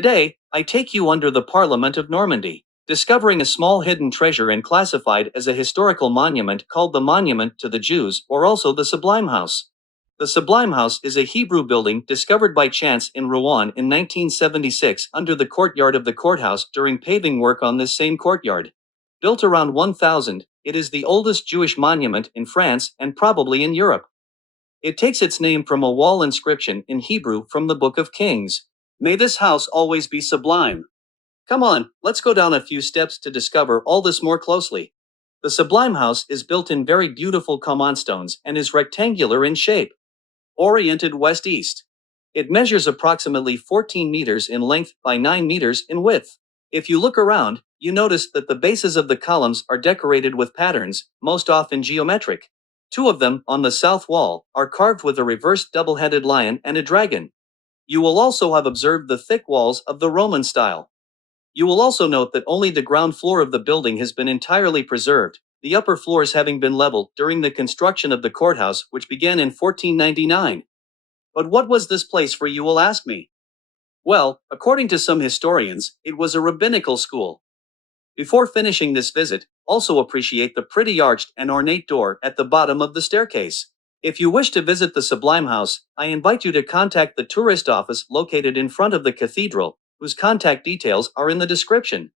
Today, I take you under the Parliament of Normandy, discovering a small hidden treasure and classified as a historical monument called the Monument to the Jews, or also the Sublime House. The Sublime House is a Hebrew building discovered by chance in Rouen in 1976 under the courtyard of the courthouse during paving work on this same courtyard. Built around 1000, it is the oldest Jewish monument in France and probably in Europe. It takes its name from a wall inscription in Hebrew from the Book of Kings. May this house always be sublime. Come on, let's go down a few steps to discover all this more closely. The Sublime House is built in very beautiful Caumont stones and is rectangular in shape, oriented west-east. It measures approximately 14 meters in length by 9 meters in width. If you look around, you notice that the bases of the columns are decorated with patterns, most often geometric. Two of them, on the south wall, are carved with a reversed double-headed lion and a dragon. You will also have observed the thick walls of the Roman style. You will also note that only the ground floor of the building has been entirely preserved, the upper floors having been leveled during the construction of the courthouse, which began in 1499. But what was this place for, you will ask me? Well, according to some historians, it was a rabbinical school. Before finishing this visit, also appreciate the pretty arched and ornate door at the bottom of the staircase. If you wish to visit the Sublime House, I invite you to contact the tourist office located in front of the cathedral, whose contact details are in the description.